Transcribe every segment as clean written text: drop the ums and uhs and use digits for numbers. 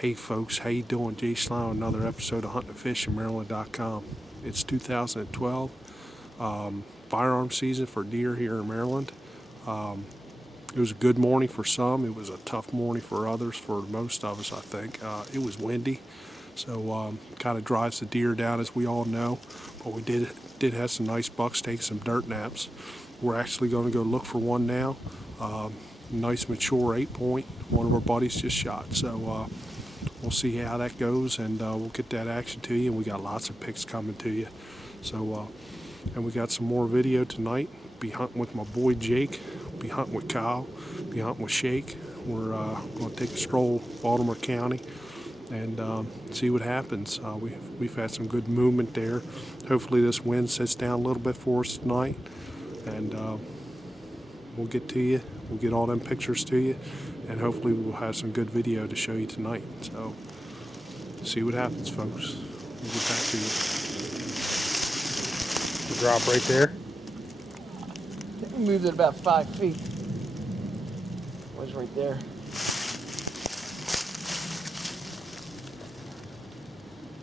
Hey folks, how you doing? Jay Slow, another episode of Hunting and Fishing Maryland.com. It's 2012, firearm season for deer here in Maryland. It was a good morning for some. It was a tough morning for others, for most of us, I think. It was windy, so kind of drives the deer down, as we all know. But we did have some nice bucks take some dirt naps. We're actually going to go look for one now. Nice mature 8-point. One of our buddies just shot. So we'll see how that goes, and we'll get that action to you. And we got lots of pics coming to you. So and we got some more video tonight. Be hunting with my boy Jake. Be hunting with Kyle. Be hunting with Shake. We're going to take a stroll Baltimore County and see what happens. We've had some good movement there. Hopefully this wind sets down a little bit for us tonight, and we'll get to you. We'll get all them pictures to you, and hopefully we'll have some good video to show you tonight. So see what happens, folks. We'll get back to you. The drop right there. I think we moved it about 5 feet. It was right there.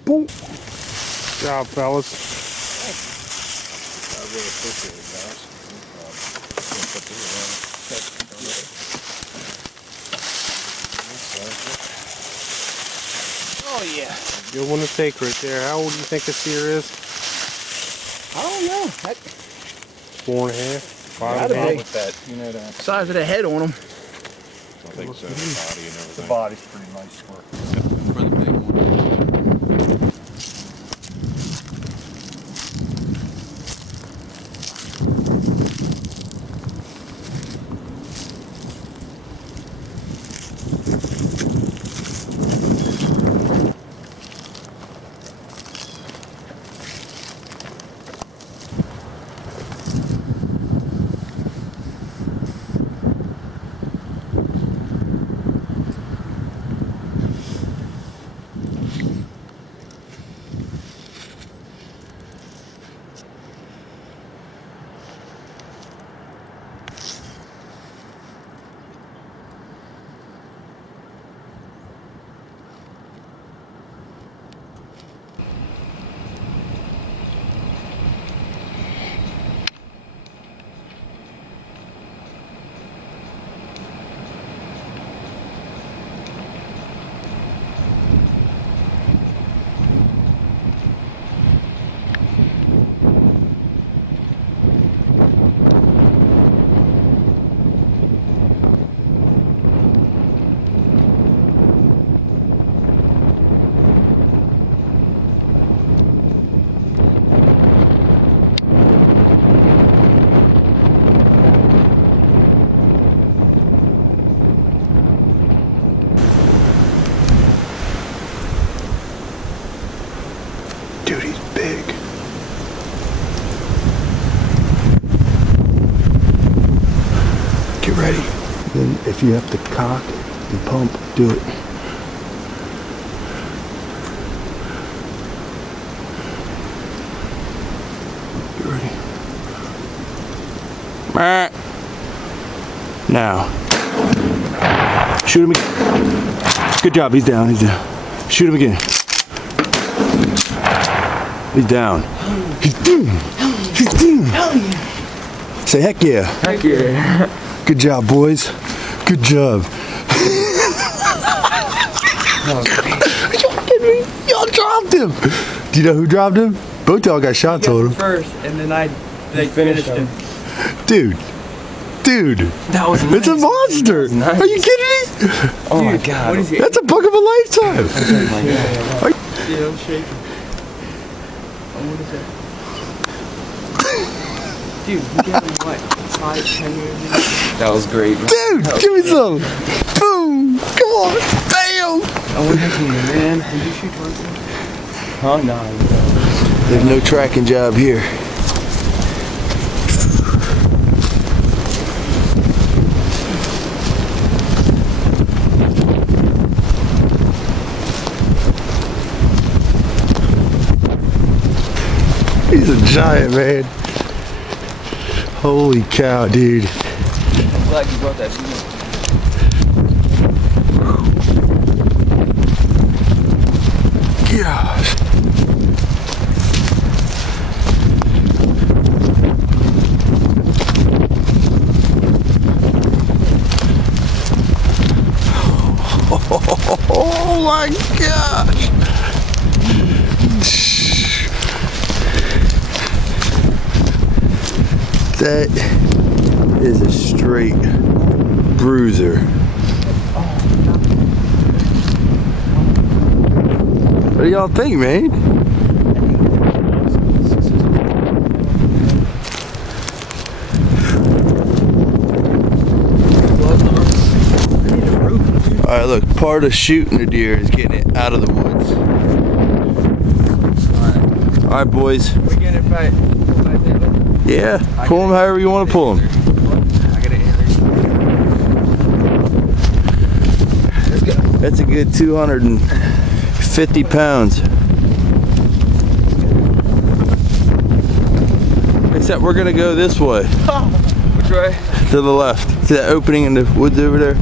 Boom. Good job, fellas. I really appreciate it, guys. Oh yeah. Good one to take right there. How old do you think this deer is? I don't know. 4.5, 5 Gotta and a be. half. With that, you know, that. Size of the head on them. I think so. The body and everything. The body's pretty nice for For the big one. Dude, he's big. Get ready. Then if you have to cock and pump, do it. Get ready. Now. Shoot him again. Good job, he's down, he's down. Shoot him again. He's down. He's down. He's down. Hell yeah. Say heck yeah. Heck yeah. Good job, boys. Good job. Y'all dropped him. Do you know who dropped him? Both y'all got shots on him. First, and then they finished him. Dude. That was nice. It's a monster. Nice. Are you kidding me? Oh my god. What is it? That's a buck of a lifetime. Oh my god. Yeah, I'm shaking. What is that? Dude, you got him what? 5-10 years ago? That was great. Dude, give me some. Boom. Come on. Bam. I went to you, man. Did you shoot towards him? Oh, no. There's no tracking job here. He's a giant, man. Holy cow, dude. I'm glad you brought that video. gosh. Oh my gosh. That is a straight bruiser. What do y'all think, man? Alright, look, part of shooting a deer is getting it out of the woods. Alright, boys. We get it back. Yeah, pull them however you want to pull them. I get it in. Let's go. That's a good 250 pounds. Except we're gonna go this way. Which way? To the left. See that opening in the woods over there?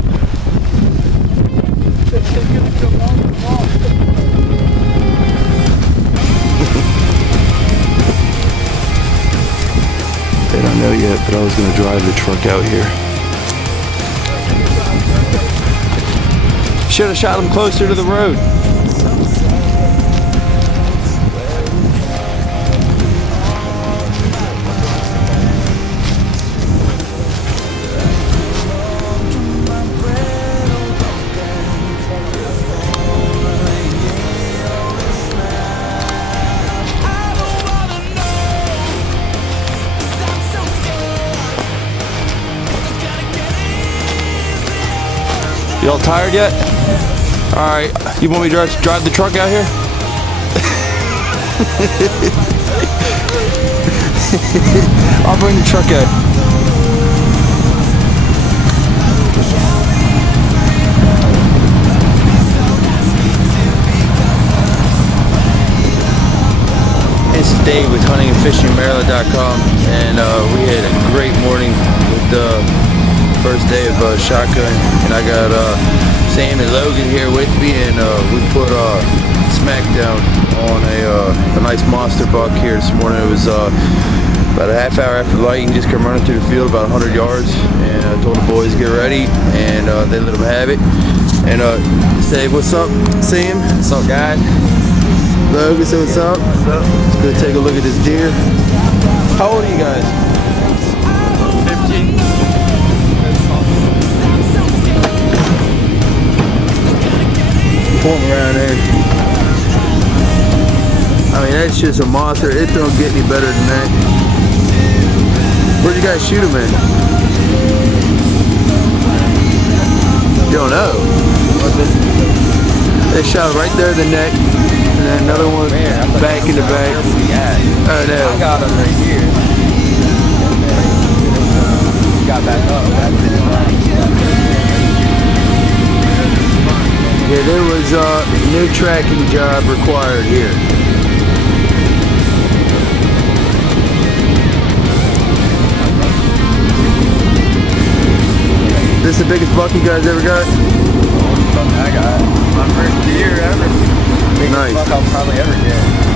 They don't know yet, but I was gonna drive the truck out here. Should have shot him closer to the road. Y'all tired yet? Alright, you want me to drive the truck out here? I'll bring the truck out. This is Dave with huntingandfishingmaryland.com, and we had a great morning with the first day of shotgun, and I got Sam and Logan here with me, and we put smackdown on a nice monster buck here this morning. It was about a half hour after light. He just come running through the field about 100 yards, and I told the boys to get ready, and they let him have it. And say what's up, Sam? What's up, guys? Logan, say what's up? What's up? Let's go take a look at this deer. How old are you guys? 15. Pull him around there. I mean, that's just a monster. It don't get any better than that. Where'd you guys shoot him at? You don't know. They shot him right there in the neck, and then another one back in the back. Oh no. I got him right here. Got back up. Yeah, there was no tracking job required here. This the biggest buck you guys ever got? I got my first deer ever. Biggest Nice. buck I'll probably ever get.